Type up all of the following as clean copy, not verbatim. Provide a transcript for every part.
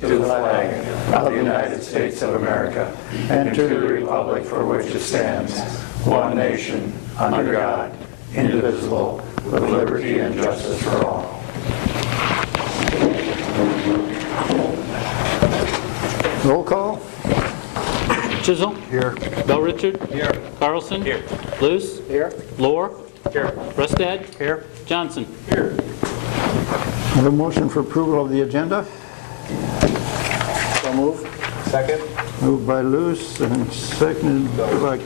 to the flag of the United States of America and to the republic for which it stands, one nation, under God, indivisible, with liberty and justice for all. Roll call. Chisholm? Here. Bell Richard? Here. Carlson? Here. Luce? Here. Lohr? Here. Rustad? Here. Johnson? Here. I have a motion for approval of the agenda. So move. Second. Moved by Luce and seconded by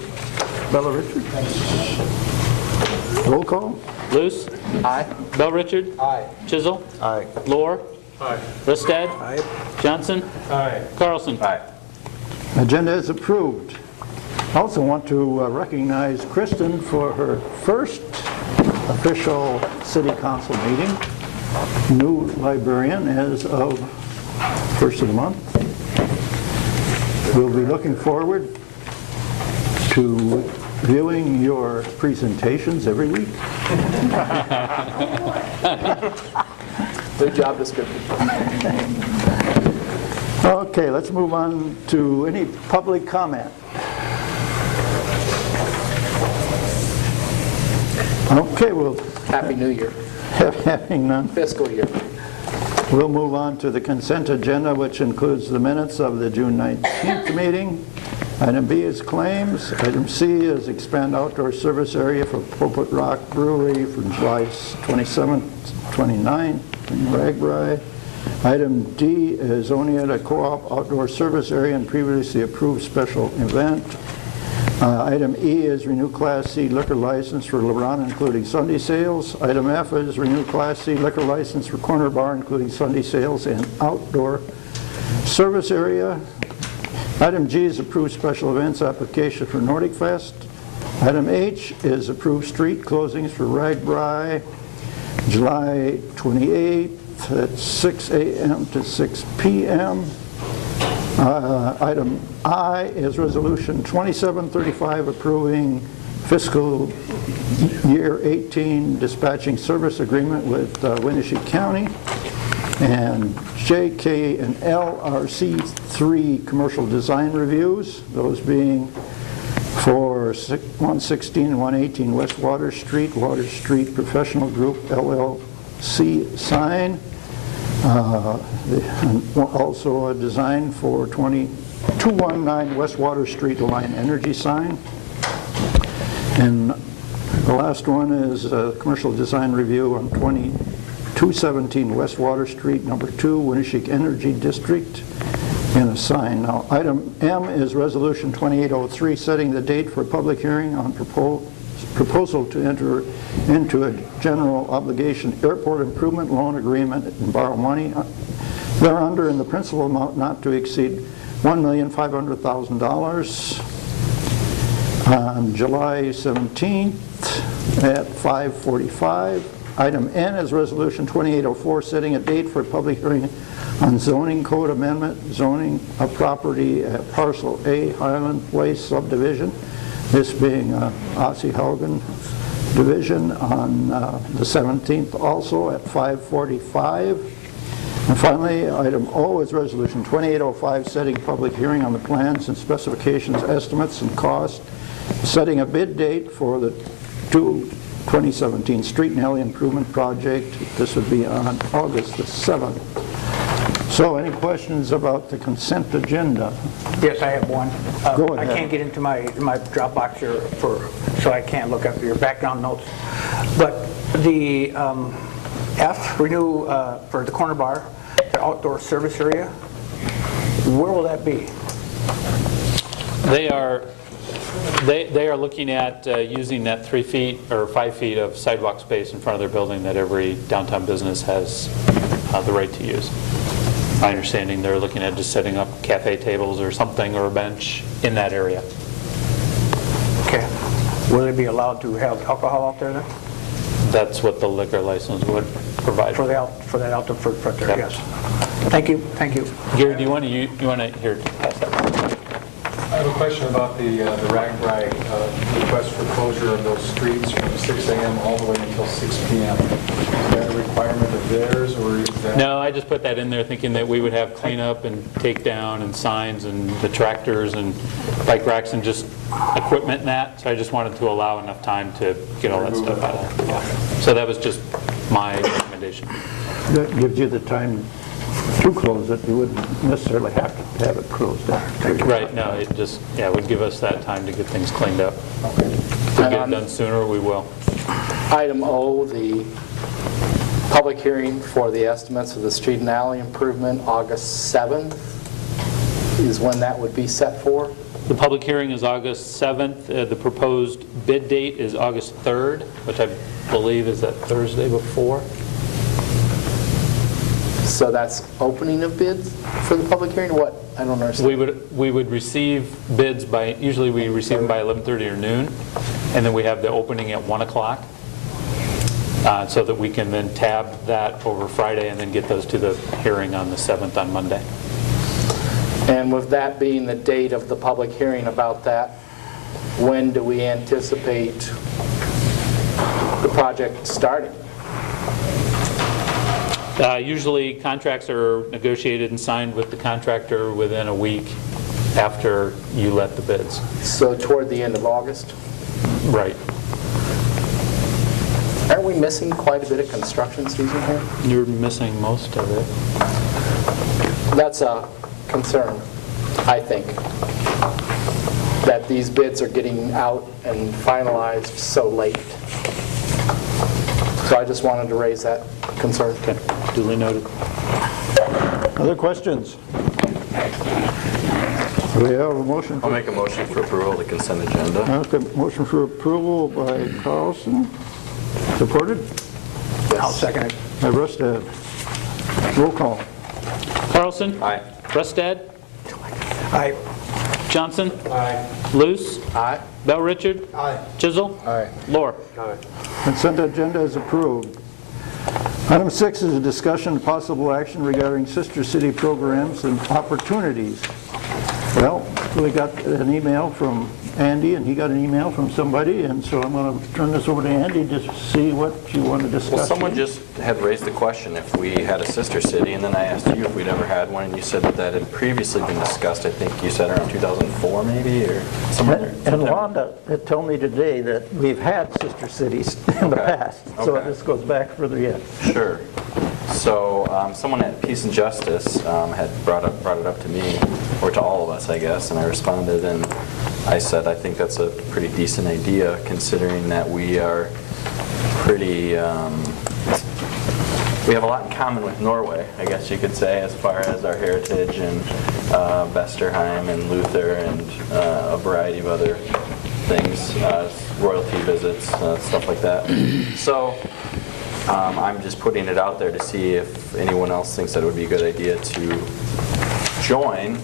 Bella Richard. Roll call. Luce? Aye. Bell Richard? Aye. Chisholm? Aye. Lohr? Aye. Rustad? Aye. Johnson? Aye. Carlson? Aye. Agenda is approved. I also want to recognize Kristen for her first official city council meeting. New librarian as of first of the month. We'll be looking forward to viewing your presentations every week. Good job description. Okay, let's move on to any public comment. Okay, we'll Happy New Year. having none. Fiscal year. We'll move on to the consent agenda, which includes the minutes of the June 19th meeting. Item B is claims. Item C is expand outdoor service area for Pulpit Rock Brewery from July 27th, 29th in Ragbri. Item D is only at a co-op outdoor service area and previously approved special event. Item E is renew Class C liquor license for LeBron, including Sunday sales. Item F is renew Class C liquor license for Corner Bar, including Sunday sales and outdoor service area. Item G is approved special events application for Nordic Fest. Item H is approved street closings for Ragbri, July 28th at 6 a.m. to 6 p.m. Item I is Resolution 2735 approving fiscal year 18 dispatching service agreement with Winnebago County. And J, K, and L are C3 commercial design reviews, those being for 116 and 118 West Water Street Professional Group LLC sign. And also a design for 219 West Water Street Alliant Energy sign. And the last one is a commercial design review on 217 West Water Street, number 2, Winnebago Energy District, and a sign. Now, item M is Resolution 2803, setting the date for a public hearing on proposal to enter into a general obligation airport improvement loan agreement and borrow money thereunder in the principal amount not to exceed $1,500,000 on July 17th at 5:45. Item N is Resolution 2804, setting a date for a public hearing on zoning code amendment, zoning of property at Parcel A, Highland Place subdivision, this being Ossie Haugen division on the 17th also at 5:45. And finally, item O is Resolution 2805, setting public hearing on the plans and specifications, estimates, and cost, setting a bid date for the 2017 Street and Alley Improvement Project. This would be on August the 7th. So any questions about the consent agenda? Yes, I have one. Go ahead. I can't get into my Dropbox here, so I can't look up your background notes. But the F, renew for the Corner Bar, the outdoor service area, where will that be? They are looking at using that 3 feet or 5 feet of sidewalk space in front of their building that every downtown business has the right to use. My understanding, they're looking at just setting up cafe tables or something, or a bench in that area. Okay. Will they be allowed to have alcohol out there then? That's what the liquor license would provide. For that outdoor front there, Yep. yes. Thank you, thank you. Gary, do you want to hear pass that? I have a question about the RACBRAI request for closure of those streets from 6 a.m. all the way until 6 p.m. Is that a requirement of theirs, or is that? No, I just put that in there thinking that we would have cleanup and takedown and signs and the tractors and bike racks and just equipment and that. So I just wanted to allow enough time to get all that stuff out of there. Yeah. So that was just my recommendation. That gives you the time to close it. You wouldn't necessarily have to have it closed down. Right, no, it just, yeah, would give us that time to get things cleaned up. If we get it done sooner, we will. Item O, the public hearing for the estimates of the street and alley improvement, August 7th, is when that would be set for. The public hearing is August 7th. The proposed bid date is August 3rd, which I believe is that Thursday before. So that's opening of bids for the public hearing? What? I don't understand. We would receive bids by, usually we receive them by 11:30 or noon, and then we have the opening at 1 o'clock, so that we can then tab that over Friday and then get those to the hearing on the 7th on Monday. And with that being the date of the public hearing about that, when do we anticipate the project starting? Usually contracts are negotiated and signed with the contractor within a week after you let the bids. So toward the end of August? Right. Aren't we missing quite a bit of construction season here? You're missing most of it. That's a concern, I think, that these bids are getting out and finalized so late. So I just wanted to raise that concern. Okay, duly noted. Other questions? We have a motion. I'll make a motion for approval of the consent agenda. Okay, motion for approval by Carlson, supported I'll second it. by Rustad. Roll call. Carlson? Aye. Rustad? Aye. Johnson? Aye. Luce? Aye. Bell Richard? Aye. Chisel? Aye. Lohr? Consent agenda is approved. Item 6 is a discussion of possible action regarding sister city programs and opportunities. Well, we got an email from Andy, and he got an email from somebody, and so I'm going to turn this over to Andy just to see what you want to discuss. Well, someone just had raised the question if we had a sister city, and then I asked you if we'd ever had one, and you said that that had previously been discussed. I think you said around 2004 maybe, or somewhere. And Wanda had told me today that we've had sister cities in the Okay. past, so Okay. this goes back further yet. Sure. So someone at Peace and Justice had brought it up to me, or to all of us, I guess, and I responded, and I said I think that's a pretty decent idea, considering that we are pretty, we have a lot in common with Norway, I guess you could say, as far as our heritage and Vesterheim and Luther and a variety of other things, royalty visits, stuff like that. So I'm just putting it out there to see if anyone else thinks that it would be a good idea to join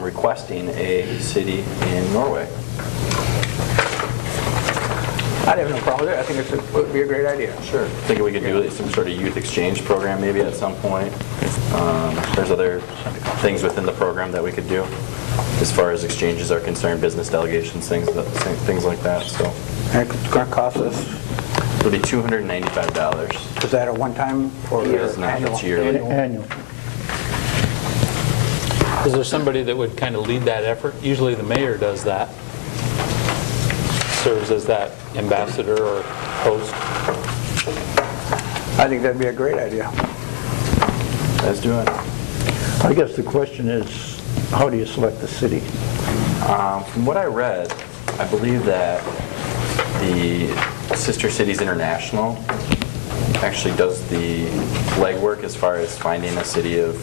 requesting a city in Norway. I'd have no problem with it. I think it would be a great idea. Sure. Thinking we could do some sort of youth exchange program maybe at some point. There's other things within the program that we could do as far as exchanges are concerned, business delegations, things like that. So And it's going to cost us, it'll be $295. is that a one-time or It is not, annual? it's yearly. Annual. Is there somebody that would kind of lead that effort? Usually the mayor does that. Serves as that ambassador or host. I think that'd be a great idea. Let's do it. I guess the question is, how do you select the city? From what I read, I believe that the Sister Cities International actually does the legwork as far as finding a city of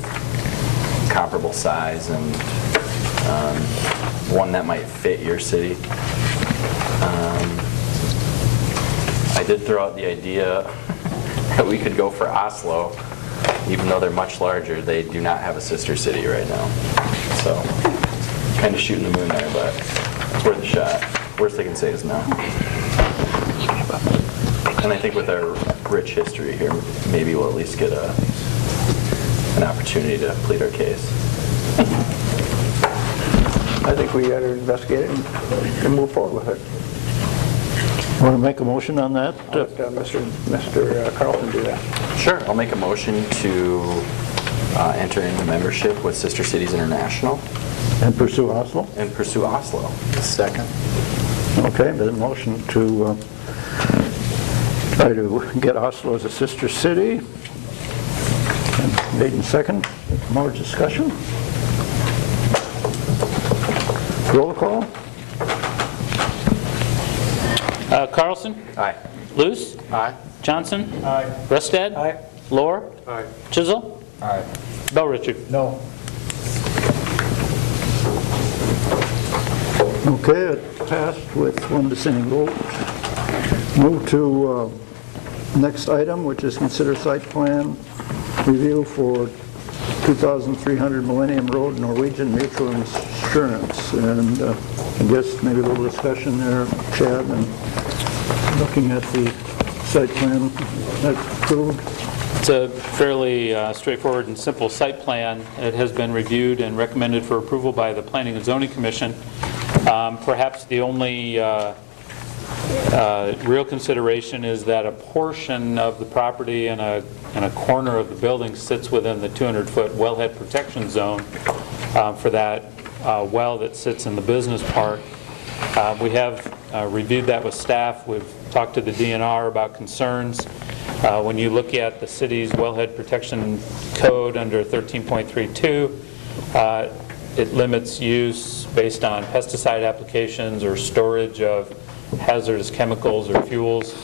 comparable size and one that might fit your city. I did throw out the idea that we could go for Oslo, even though they're much larger. They do not have a sister city right now. So, kind of shooting the moon there, but it's worth a shot. Worst they can say is no. And I think with our rich history here, maybe we'll at least get an opportunity to plead our case. I think we got to investigate it and move forward with it. Want to make a motion on that? I'll let Mr. Carlson do that. Sure. I'll make a motion to enter into membership with Sister Cities International And pursue Oslo? and pursue Oslo. Second. Okay, the motion to try to get Oslo as a sister city. And made in second. More discussion? Roll call? Carlson? Aye. Luce? Aye. Johnson? Aye. Rustad? Aye. Lohr? Aye. Chisel? Aye. Bell Richard? No. Okay, it passed with one dissenting vote. Move to next item, which is consider site plan review for 2,300 Millennium Road, Norwegian Mutual Insurance. And I guess maybe a little discussion there, Chad, and looking at the site plan that's approved. It's a fairly straightforward and simple site plan. It has been reviewed and recommended for approval by the Planning and Zoning Commission. Perhaps the only real consideration is that a portion of the property and a corner of the building sits within the 200-foot wellhead protection zone for that well that sits in the business park. We have reviewed that with staff. We've talked to the DNR about concerns. When you look at the city's wellhead protection code under 13.32, it limits use based on pesticide applications or storage of hazardous chemicals or fuels,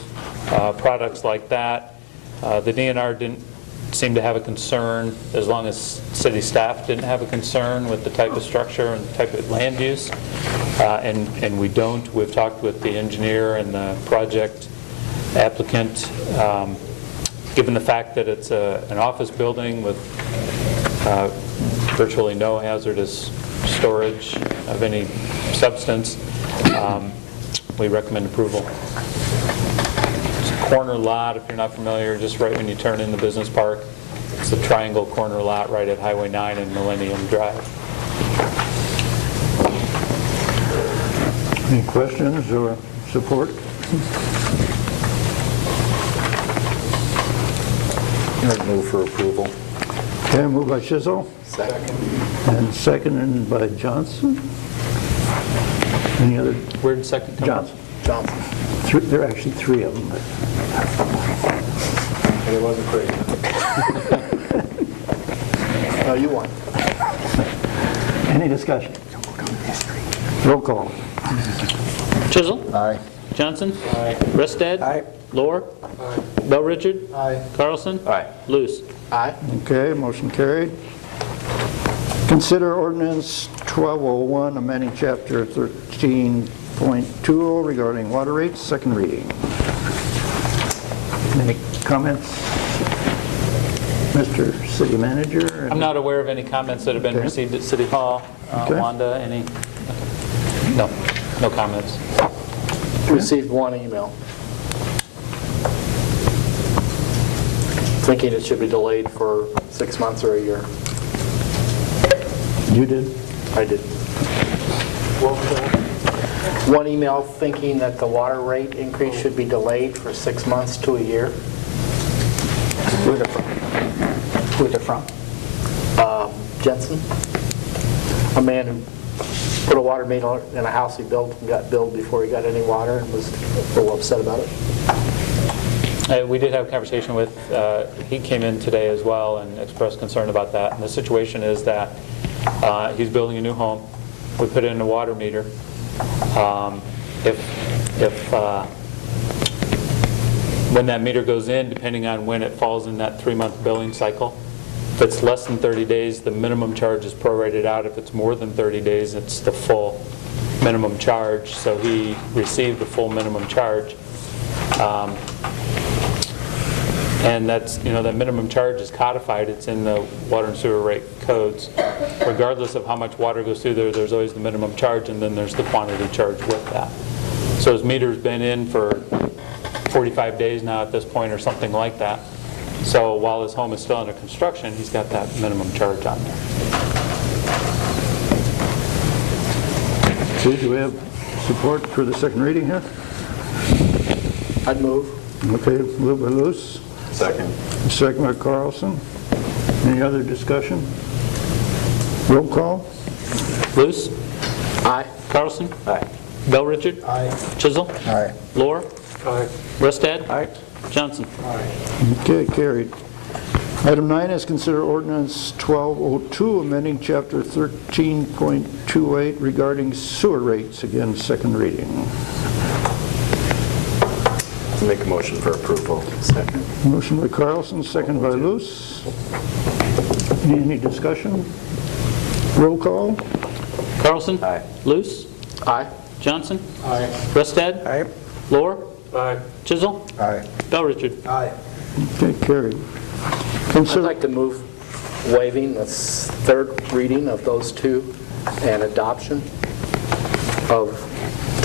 products like that. The DNR didn't seem to have a concern, as long as city staff didn't have a concern with the type of structure and the type of land use. And we don't. We've talked with the engineer and the project applicant. Given the fact that it's an office building with virtually no hazardous storage of any substance, we recommend approval. It's a corner lot, if you're not familiar, just right when you turn in the business park. It's a triangle corner lot right at Highway 9 and Millennium Drive. Any questions or support? I'd move for approval. Okay, moved by Chisel Second. and seconded by Johnson. Any other? Where did second come from? Johnson. Johnson. There are actually three of them. And it wasn't great. No, you won. Any discussion? Roll call. Chisel? Aye. Johnson? Aye. Rustad? Aye. Lohr? Aye. Bell Richard? Aye. Carlson? Aye. Luce? Aye. Okay, motion carried. Consider ordinance 1201, amending chapter 13.20 regarding water rates, second reading. Any comments? Mr. City Manager? I'm not aware of any comments that have been Okay. received at City Hall. Okay. Wanda, any? No, no comments. Received one email. Thinking it should be delayed for 6 months or a year. You did? I did. One email thinking that the water rate increase should be delayed for 6 months to a year. Who is it from? Who is it from? Jensen, a man who put a water main in a house he built and got billed before he got any water and was a little upset about it. We did have a conversation with, he came in today as well and expressed concern about that. And the situation is that he's building a new home. We put in a water meter. When that meter goes in, depending on when it falls in that 3-month billing cycle, if it's less than 30 days, the minimum charge is prorated out. If it's more than 30 days, it's the full minimum charge. So he received the full minimum charge. And that's, that minimum charge is codified. It's in the water and sewer rate codes. Regardless of how much water goes through there, there's always the minimum charge, and then there's the quantity charge with that. So his meter's been in for 45 days now at this point, or something like that. So while his home is still under construction, he's got that minimum charge on there. Okay, do we have support for the second reading here? I'd move. Okay, moved by Luce, Second. second by Carlson. Any other discussion? Roll call? Luce? Aye. Carlson? Aye. Bell Richard? Aye. Chisel? Aye. Lohr? Aye. Restad? Aye. Johnson? Okay, carried. Item 9 is consider ordinance 1202, amending chapter 13.28 regarding sewer rates. Again, second reading. Make a motion for approval. Second. Motion by Carlson, second by Luce. Any discussion? Roll call? Carlson? Aye. Luce? Aye. Johnson? Aye. Restad? Aye. Lohr? Aye. Chisel? Aye. Bell Richard? Aye. Okay, carried. I'd Consider, like to move waiving the third reading of those two and adoption of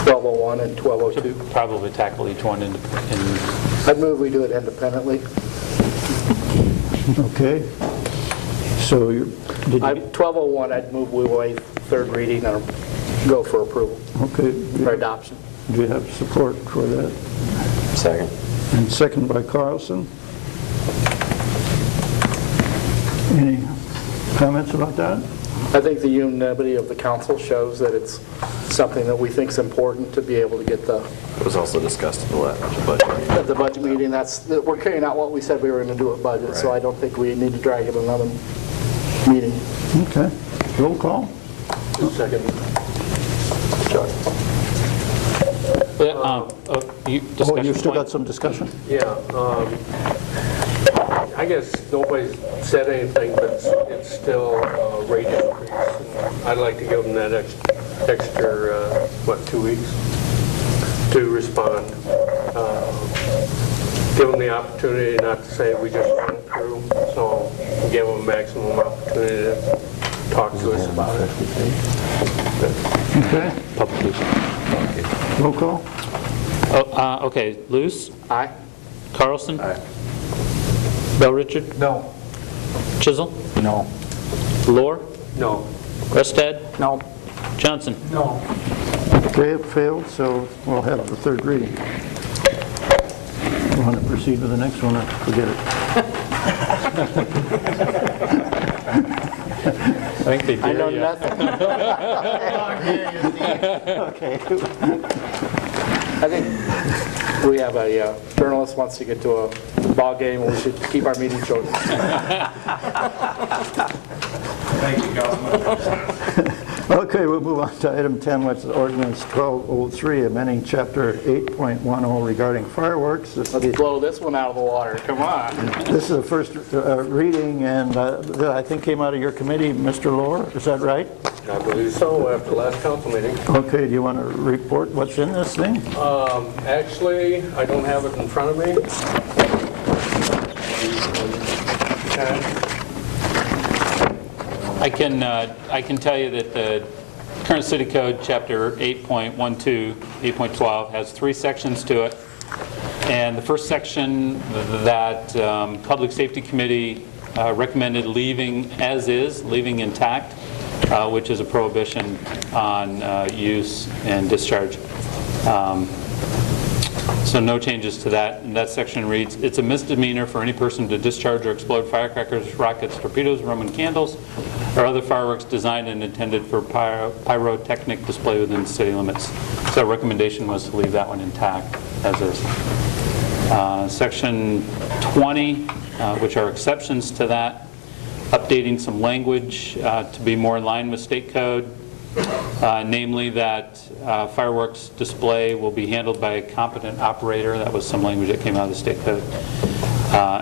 1201 and 1202. Probably tackle each one in I'd move we do it independently. okay. So you, did 1201, I'd move we waive third reading and go for approval, okay, for adoption. do you have support for that? Second. And second by Carlson. Any comments about that? I think the unanimity of the council shows that it's something that we think is important to be able to get It was also discussed at the budget meeting. at the budget meeting. We're carrying out what we said we were going to do at budget, so Right. I don't think we need to drag it another meeting. Okay. Roll call? Second. Oh, you've still got some discussion? Yeah, I guess nobody's said anything, but it's still a rate increase. And I'd like to give them that extra, 2 weeks to respond. Give them the opportunity not to say we just went through, so give them maximum opportunity to talk to us about it. Okay. publication. Roll call? Okay, Luce? Aye. Carlson? Aye. Bell Richard? No. Chisel? No. Lohr? No. Restad? No. Johnson? No. Okay, it failed, so we'll have the third reading. Want to proceed with the next one, or forget it? I think they I know dare you. nothing. Okay. I think we have a journalist wants to get to a ball game, and we should keep our meeting short. Thank you, Councilman. Okay, we'll move on to item 10, which is ordinance 1203, amending chapter 8.10 regarding fireworks. This Let's blow this one out of the water. Come on. is the first reading, and I think came out of your committee, Mr. Lohr, is that right? I believe so, after the last council meeting. Okay, do you want to report what's in this thing? Actually, I don't have it in front of me. Okay. I can tell you that the current city code, chapter 8.12, 8.12, has 3 sections to it. And the first section that Public Safety Committee recommended leaving as is, leaving intact, which is a prohibition on use and discharge. So no changes to that. And that section reads, "It's a misdemeanor for any person to discharge or explode firecrackers, rockets, torpedoes, Roman candles, or other fireworks designed and intended for pyrotechnic display within city limits." So our recommendation was to leave that one intact as is. Section 20, which are exceptions to that, updating some language to be more in line with state code. Namely that fireworks display will be handled by a competent operator. That was some language that came out of the state code.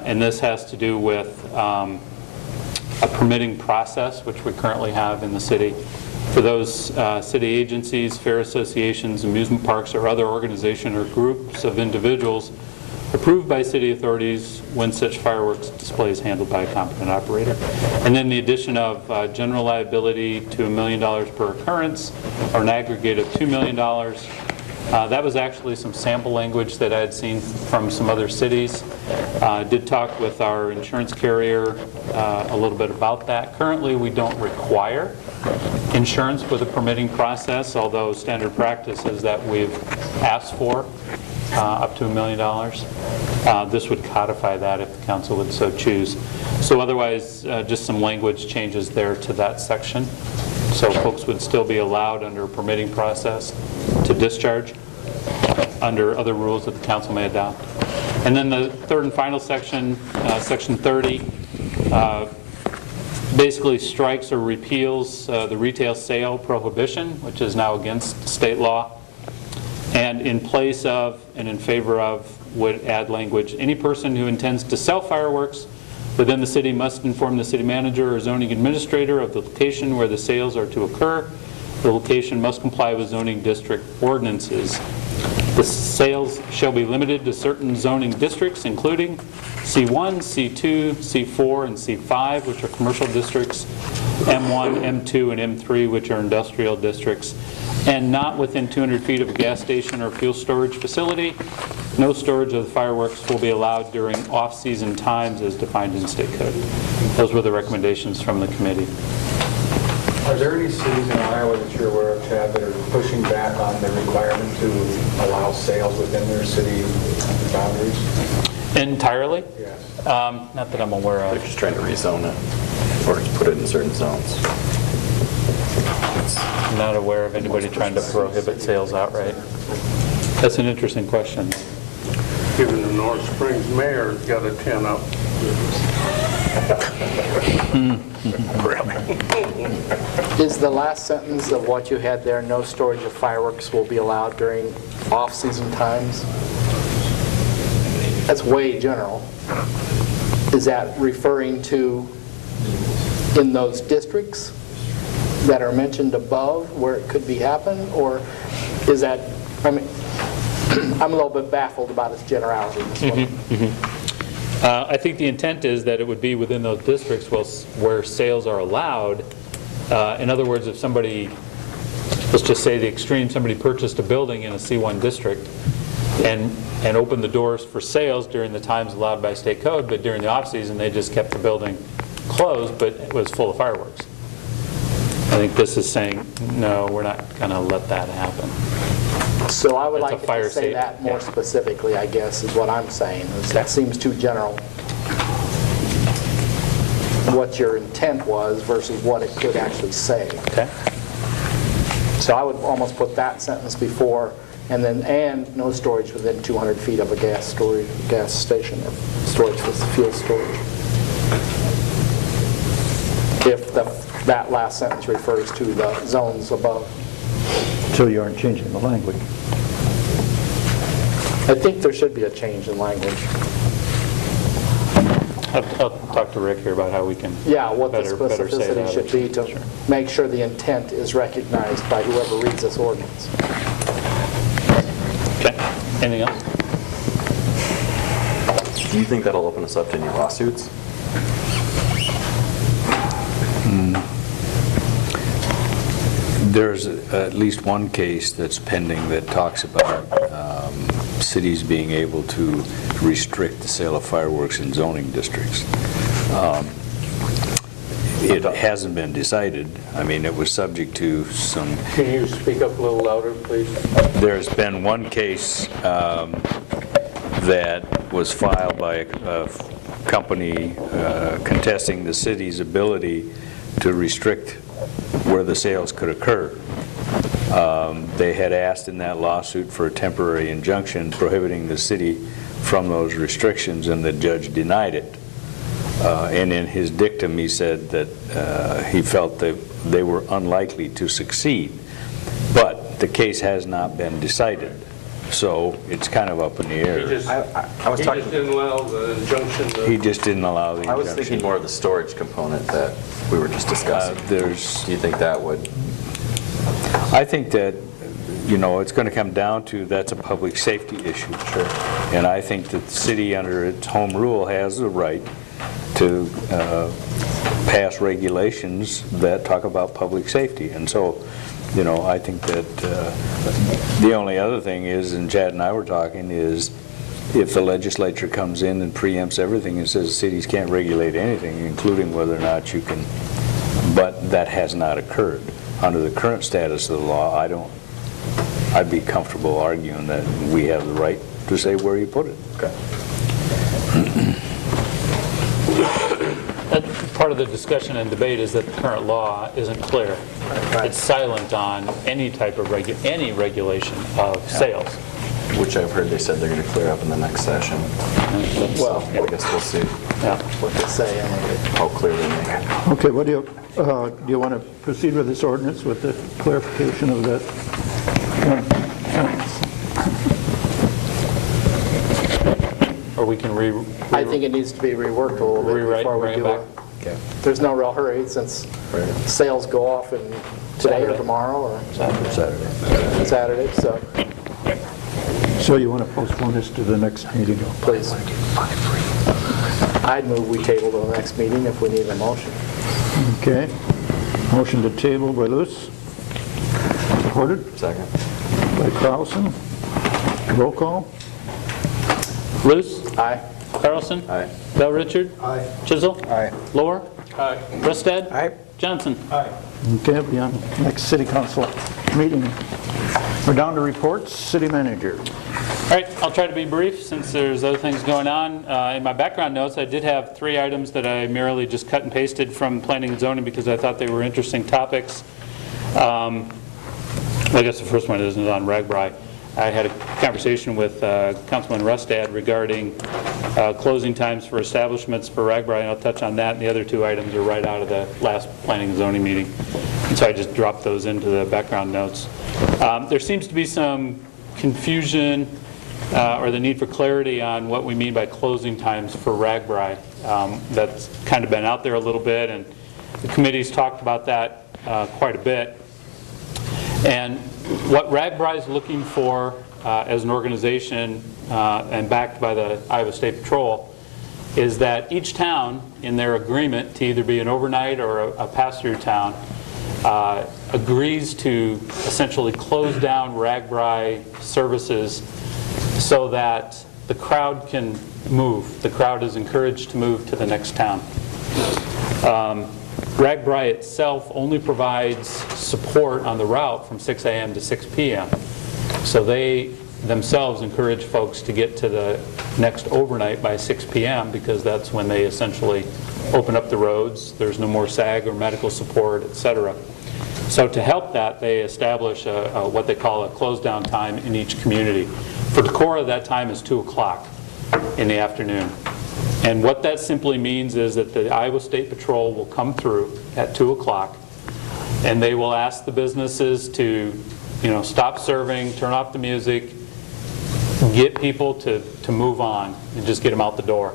And this has to do with a permitting process, which we currently have in the city. For those city agencies, fair associations, amusement parks, or other organization or groups of individuals approved by city authorities when such fireworks display is handled by a competent operator. And then the addition of general liability to $1 million per occurrence, or an aggregate of $2 million That was actually some sample language that I had seen from some other cities. Did talk with our insurance carrier a little bit about that. Currently, we don't require insurance with the permitting process, although standard practice is that we've asked for up to $1 million. This would codify that if the council would so choose. So otherwise, just some language changes there to that section. So folks would still be allowed under a permitting process to discharge under other rules that the council may adopt. And then the third and final section, section 30, basically strikes or repeals the retail sale prohibition, which is now against state law. And in place of and in favor of would add language, any person who intends to sell fireworks within the city must inform the city manager or zoning administrator of the location where the sales are to occur. The location must comply with zoning district ordinances. The sales shall be limited to certain zoning districts, including C1, C2, C4, and C5, which are commercial districts, M1, M2, and M3, which are industrial districts, and not within 200 feet of a gas station or fuel storage facility. No storage of the fireworks will be allowed during off-season times as defined in state code. Those were the recommendations from the committee. Are there any cities in Iowa that you're aware of, Chad, that are pushing back on the requirement to allow sales within their city boundaries? Entirely? Yes. Not that I'm aware They're of. just trying to rezone it or just put it in certain zones. I'm not aware of anybody trying to prohibit sales outright. That's an interesting question. Even the North Springs mayor's got a 10 up. Is the last sentence of what you had there, no storage of fireworks will be allowed during off-season times? That's way general. Is that referring to in those districts that are mentioned above where it could be happen? Or is that, I mean, I'm a little bit baffled about its generality in this one. I think the intent is that it would be within those districts where sales are allowed. In other words, if somebody, let's just say the extreme, somebody purchased a building in a C1 district and opened the doors for sales during the times allowed by state code, but during the off-season they just kept the building closed, but it was full of fireworks. I think this is saying, no, we're not going to let that happen. So I would It's a like fire to say safety, that more yeah. specifically, I guess, is what I'm saying. That seems too general. What your intent was versus what it could actually say. Okay? So I would almost put that sentence before, and then, and no storage within 200 feet of a gas station or storage for fuel storage. If that last sentence refers to the zones above. So you aren't changing the language. I think there should be a change in language. I'll talk to Rick here about how we can Yeah, what the better say specificity that. should be to Sure. make sure the intent is recognized by whoever reads this ordinance. Okay. Anything else? Do you think that'll open us up to any lawsuits? There's at least one case that's pending that talks about cities being able to restrict the sale of fireworks in zoning districts. It hasn't been decided. I mean, it was subject to some... Can you speak up a little louder, please? There's been one case that was filed by a company contesting the city's ability to restrict where the sales could occur. They had asked in that lawsuit for a temporary injunction prohibiting the city from those restrictions, and the judge denied it. And in his dictum, he said that he felt that they were unlikely to succeed. But the case has not been decided, so it's kind of up in the air. I was He talking. just didn't allow the injunction to... He just didn't allow the I was injunction. thinking more of the storage component that we were just discussing. Do you think that would? I think that, you know, it's going to come down to that's a public safety issue. Sure. And I think that the city, under its home rule, has the right to pass regulations that talk about public safety. And so, you know, I think that the only other thing is, and Chad and I were talking, is if the legislature comes in and preempts everything and says cities can't regulate anything, including whether or not you can, but that has not occurred. Under the current status of the law, I'd be comfortable arguing that we have the right to say where you put it. Okay. Part of the discussion and debate is that the current law isn't clear. It's silent on any type of any regulation of sales. Which I've heard they said they're going to clear up in the next session. Well, I guess we'll see what they say anyway. how clear they make it. Okay, what do you want to proceed with this ordinance with the clarification of that one sentence? Or we can I think it needs to be reworked a little bit Rewrite, before we bring it do back. it. There's no real hurry since sales go off in today or Saturday. tomorrow or Saturday. Saturday, so So you want to postpone this to the next meeting? please. I'd move we table to the next meeting if we need a motion. Okay. Motion to table by Luce. Supported Second. by Carlson. Roll call. Luce? Aye. Carlson? Aye. Bell Richard? Aye. Chisel? Aye. Lower? Aye. Rustad? Aye. Johnson? Okay, be on next city council meeting. We're down to reports. City manager. All right, I'll try to be brief since there's other things going on. In my background notes, I did have 3 items that I merely just cut and pasted from planning and zoning because I thought they were interesting topics. I guess the first one is on Ragbri. I had a conversation with Councilman Rustad regarding closing times for establishments for Ragbri, and I'll touch on that. And the other 2 items are right out of the last planning and zoning meeting. And so I just dropped those into the background notes. There seems to be some confusion or the need for clarity on what we mean by closing times for Ragbri. That's kind of been out there a little bit, and the committee's talked about that quite a bit. And what Ragbri is looking for as an organization and backed by the Iowa State Patrol is that each town in their agreement to either be an overnight or a pass-through town agrees to essentially close down Ragbri services so that the crowd can move. The crowd is encouraged to move to the next town. Ragbri itself only provides support on the route from 6 a.m. to 6 p.m. So they themselves encourage folks to get to the next overnight by 6 p.m. because that's when they essentially open up the roads. There's no more SAG or medical support, etc. So to help that, they establish what they call a close down time in each community. For Decorah, that time is 2 o'clock in the afternoon. And what that simply means is that the Iowa State Patrol will come through at 2 o'clock and they will ask the businesses to, stop serving, turn off the music, get people to move on and just get them out the door.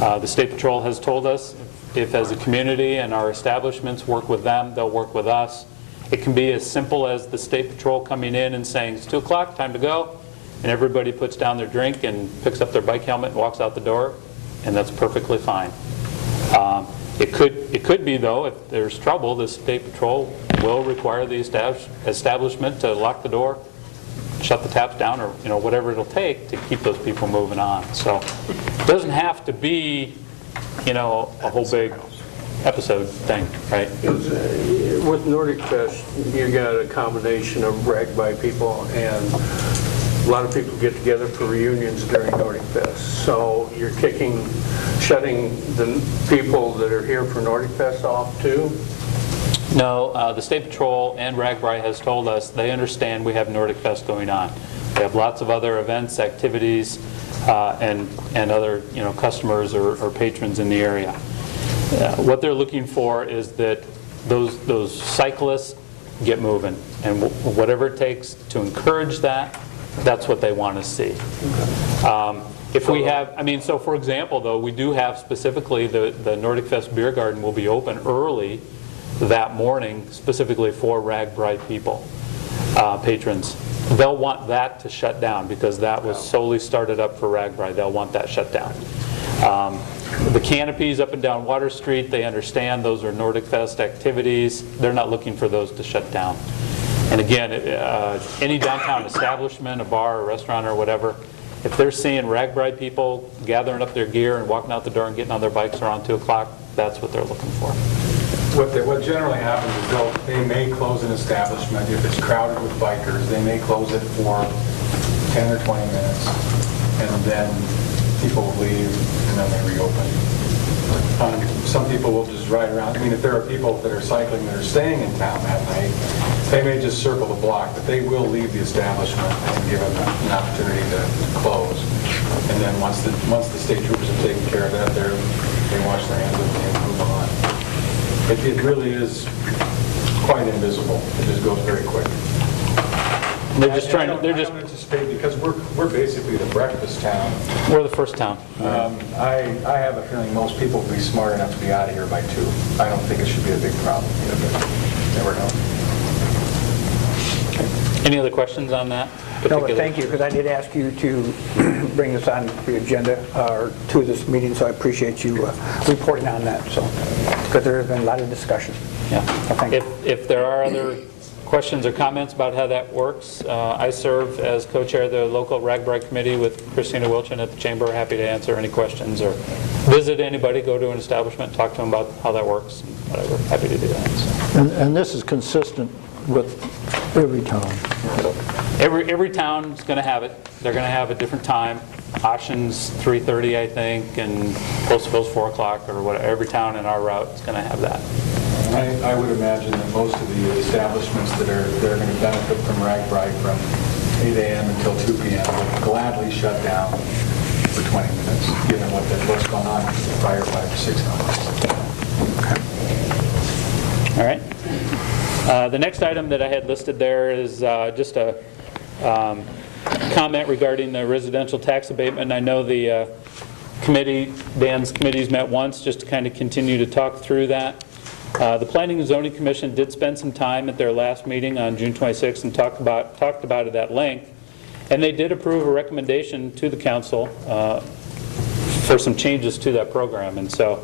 The State Patrol has told us if as a community and our establishments work with them, they'll work with us. It can be as simple as the State Patrol coming in and saying, it's 2 o'clock, time to go, and everybody puts down their drink and picks up their bike helmet and walks out the door, and that's perfectly fine. It could be, though, if there's trouble, the State Patrol will require the establishment to lock the door, shut the taps down, or whatever it'll take to keep those people moving on. So it doesn't have to be a whole big episode thing, right? With Nordic Fest, you got a combination of Ragbri people, and a lot of people get together for reunions during Nordic Fest. So you're shutting the people that are here for Nordic Fest off too? No, the State Patrol and Ragbri has told us they understand we have Nordic Fest going on. We have lots of other events, activities, and other customers or patrons in the area. What they're looking for is that those cyclists get moving, and whatever it takes to encourage that, that's what they want to see. If we have, so for example, though, we do have specifically the Nordic Fest Beer Garden will be open early that morning, specifically for Ragbri people, patrons. They'll want that to shut down because that was solely started up for Ragbri. They'll want that shut down. The canopies up and down Water Street, they understand those are Nordic Fest activities. They're not looking for those to shut down. And again, any downtown establishment, a bar, a restaurant, or whatever, if they're seeing RAGBRAI people gathering up their gear and walking out the door and getting on their bikes around 2 o'clock, that's what they're looking for. What generally happens is they may close an establishment. If it's crowded with bikers, they may close it for 10 or 20 minutes, and then people will leave, and then they reopen. Some people will just ride around. I mean, if there are people that are cycling that are staying in town that night, they may just circle the block, but they will leave the establishment and give them an opportunity to close. And then once the state troopers have taken care of that, they wash their hands and move on. It really is quite invisible. It just goes very quick. They're just trying to, I don't anticipate, because we're basically the breakfast town. we're the first town. I have a feeling most people will be smart enough to be out of here by 2. I don't think it should be a big problem, but never know. Any other questions on that? No, but thank you, because I did ask you to bring this on the agenda, or to this meeting, so I appreciate you reporting on that, so, because there has been a lot of discussion. Yeah. So thank you. If there are other questions or comments about how that works, I serve as co-chair of the local RAGBRAI committee with Christina Wilchin at the chamber. Happy to answer any questions or visit anybody, go to an establishment, talk to them about how that works, whatever. Happy to do that. So. And this is consistent with every town. Every town is going to have it. They're going to have a different time. Ocean's 3:30, I think, and Postville's 4 o'clock, or whatever. Every town in our route is going to have that. I would imagine that most of the establishments that are going to benefit from RAGBRAI from 8 a.m. until 2 p.m. will gladly shut down for 20 minutes, given what's going on in the prior 5 or 6 hours. All right. The next item that I had listed there is just a comment regarding the residential tax abatement. I know the Dan's committees met once just to kind of continue to talk through that. The Planning and Zoning Commission did spend some time at their last meeting on June 26th and talked about it at length, and they did approve a recommendation to the council for some changes to that program, and so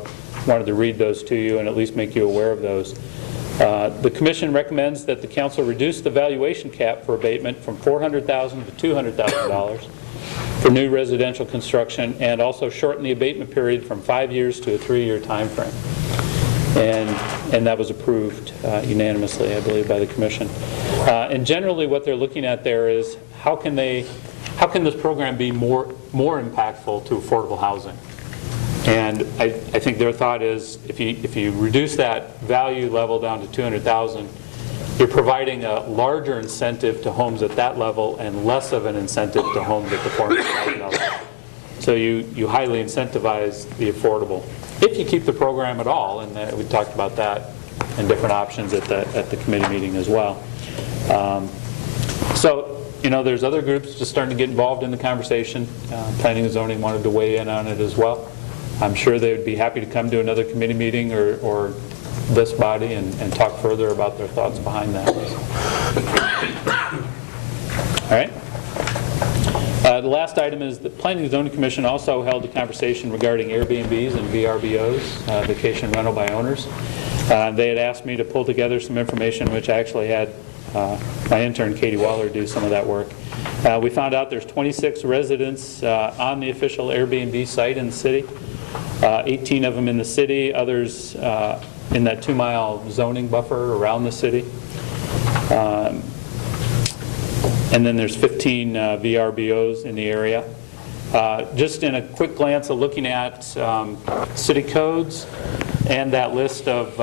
wanted to read those to you and at least make you aware of those. The Commission recommends that the Council reduce the valuation cap for abatement from $400,000 to $200,000 for new residential construction, and also shorten the abatement period from 5 years to a 3-year time frame. And that was approved unanimously, I believe, by the Commission. And generally what they're looking at there is how can this program be more impactful to affordable housing? And I think their thought is if you reduce that value level down to $200,000, you're providing a larger incentive to homes at that level and less of an incentive to homes at the $400,000 level. So you highly incentivize the affordable, if you keep the program at all, and we talked about that and different options at the committee meeting as well. So, there's other groups just starting to get involved in the conversation. Planning and Zoning wanted to weigh in on it as well. I'm sure they would be happy to come to another committee meeting or this body and talk further about their thoughts behind that. All right. The last item is the Planning and Zoning Commission also held a conversation regarding Airbnbs and VRBOs, vacation rental by owners. They had asked me to pull together some information, which I actually had my intern Katie Waller do some of that work. We found out there's 26 residents on the official Airbnb site in the city, 18 of them in the city, others in that 2-mile zoning buffer around the city. And then there's 15 VRBOs in the area. Just in a quick glance of looking at city codes and that list of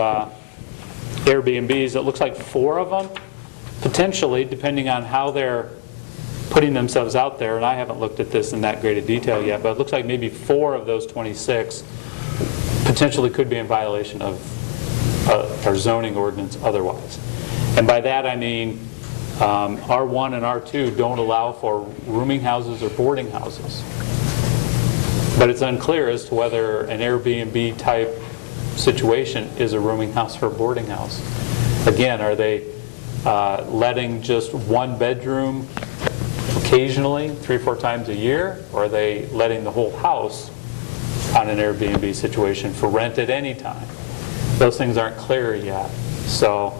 Airbnbs, it looks like 4 of them, potentially, depending on how they're putting themselves out there, and I haven't looked at this in that great a detail yet, but it looks like maybe 4 of those 26 potentially could be in violation of our zoning ordinance otherwise. And by that I mean R1 and R2 don't allow for rooming houses or boarding houses. But it's unclear as to whether an Airbnb type situation is a rooming house or a boarding house. Again, are they letting just 1 bedroom occasionally, 3 or 4 times a year, or are they letting the whole house on an Airbnb situation for rent at any time. Those things aren't clear yet. So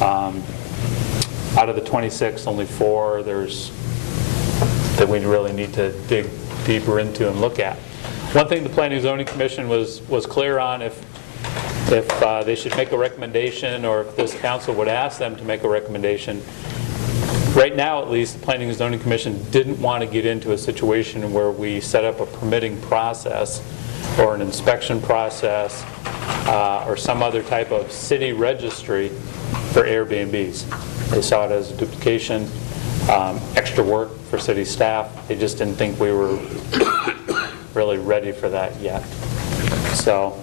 out of the 26, only 4 that we really need to dig deeper into and look at. One thing the Planning and Zoning Commission was clear on, if they should make a recommendation, or if this council would ask them to make a recommendation, right now at least, the Planning and Zoning Commission didn't want to get into a situation where we set up a permitting process or an inspection process or some other type of city registry for Airbnbs. They saw it as a duplication, extra work for city staff. They just didn't think we were really ready for that yet. So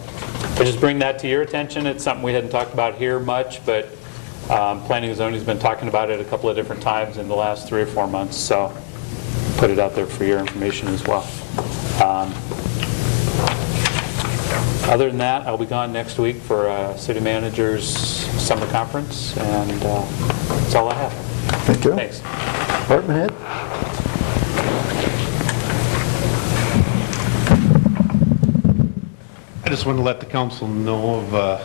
I just bring that to your attention. It's something we hadn't talked about here much, but Planning and Zoning has been talking about it a couple of different times in the last 3 or 4 months, so put it out there for your information as well. Other than that, I'll be gone next week for City Manager's Summer Conference, and that's all I have. Thank you. Thanks. Department head? I just want to let the council know of a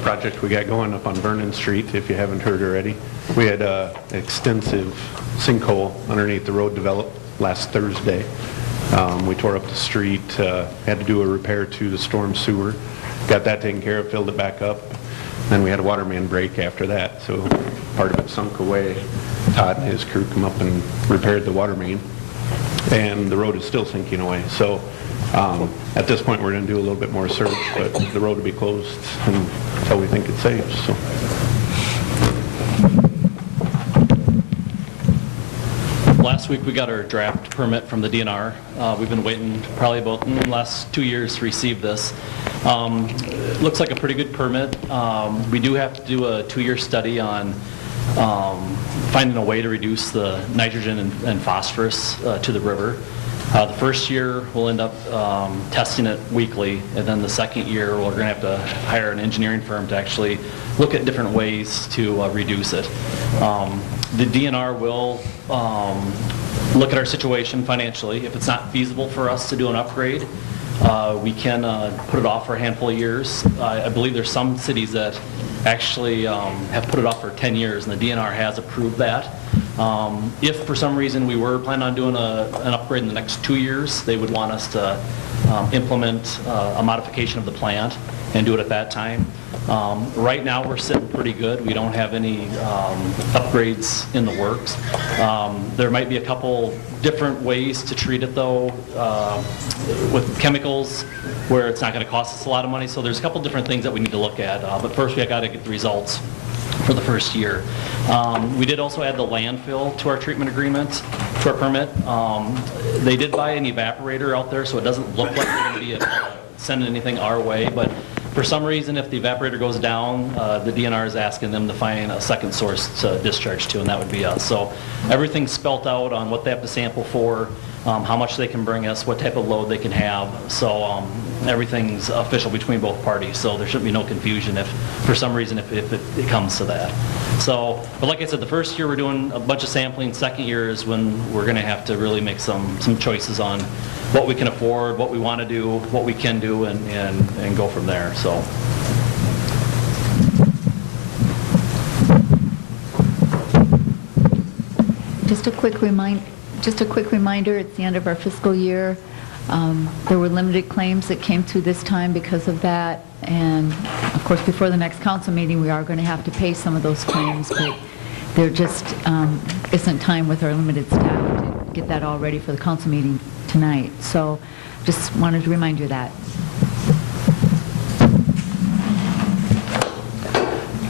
project we got going up on Vernon Street, if you haven't heard already. We had an extensive sinkhole underneath the road developed last Thursday. We tore up the street, had to do a repair to the storm sewer, got that taken care of, filled it back up. Then we had a water main break after that, so part of it sunk away. Todd and his crew come up and repaired the water main, and the road is still sinking away. So at this point, we're going to do a little bit more search, but the road will be closed until we think it's safe. So. Last week we got our draft permit from the DNR. We've been waiting probably about the last 2 years to receive this. Looks like a pretty good permit. We do have to do a 2-year study on finding a way to reduce the nitrogen and phosphorus to the river. The first year we'll end up testing it weekly, and then the second year we're going to have to hire an engineering firm to actually look at different ways to reduce it. The DNR will look at our situation financially. If it's not feasible for us to do an upgrade, we can put it off for a handful of years. I believe there's some cities that actually have put it off for 10 years, and the DNR has approved that. If for some reason we were planning on doing an upgrade in the next 2 years, they would want us to implement a modification of the plant and do it at that time. Right now we're sitting pretty good. We don't have any upgrades in the works. There might be a couple different ways to treat it though, with chemicals where it's not going to cost us a lot of money. So there's a couple different things that we need to look at. But first we got to get the results for the first year. We did also add the landfill to our treatment agreement, to our permit. They did buy an evaporator out there, so it doesn't look like they're going to be sending anything our way, but for some reason, if the evaporator goes down, the DNR is asking them to find a second source to discharge to, and that would be us. So everything's spelt out on what they have to sample for, how much they can bring us, what type of load they can have. So everything's official between both parties, so there shouldn't be no confusion if, for some reason, if it comes to that. So, but like I said, the first year we're doing a bunch of sampling. Second year is when we're going to have to really make some choices on what we can afford, what we want to do, what we can do, and go from there. So. Just a quick reminder, it's the end of our fiscal year. There were limited claims that came through this time because of that, and of course before the next council meeting we are going to have to pay some of those claims, but there just isn't time with our limited staff to get that all ready for the council meeting tonight. So just wanted to remind you of that.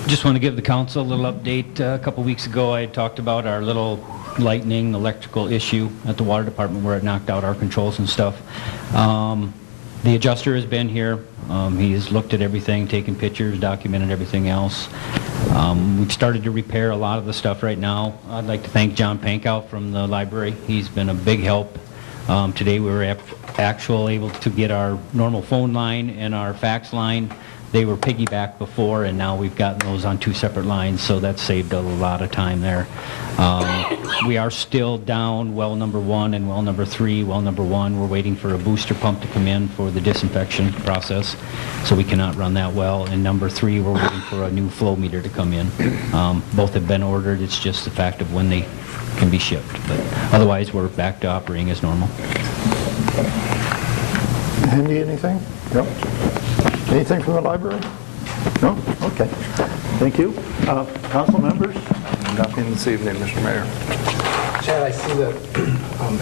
Just want to give the council a little update. A couple weeks ago I talked about our little lightning electrical issue at the water department where it knocked out our controls and stuff. The adjuster has been here. He's looked at everything, taken pictures, documented everything else. We've started to repair a lot of the stuff right now. I'd like to thank John Pankow from the library. He's been a big help. Today we were actually able to get our normal phone line and our fax line They were piggybacked before, and now we've gotten those on 2 separate lines, so that saved a lot of time there. We are still down well number 1 and well number 3. Well number 1, we're waiting for a booster pump to come in for the disinfection process, so we cannot run that well. And number 3, we're waiting for a new flow meter to come in. Both have been ordered. It's just the fact of when they can be shipped. But otherwise, we're back to operating as normal. Andy, anything? No? Anything from the library? No? Okay. Thank you. Council members? Nothing this evening, Mr. Mayor. Chad, I see the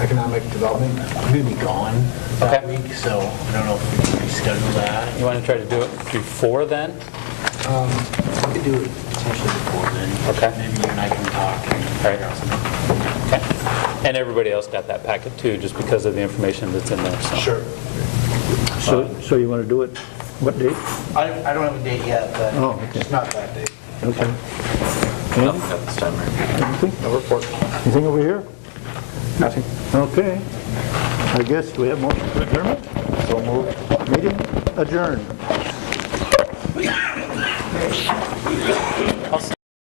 economic development, I'm going to be gone that week, so I don't know if we can reschedule that. You want to try to do it before then? We could do it potentially before then. Okay. Maybe you and I can talk and figure out something. Okay. And everybody else got that packet too, just because of the information that's in there. So. Sure. So you want to do it, what date? I don't have a date yet, but Oh, okay. it's not that date. Okay. Nothing at this time, Mayor. Anything? No report. Anything over here? Nothing. Okay. I guess we have motion for adjournment? So moved. Meeting adjourned.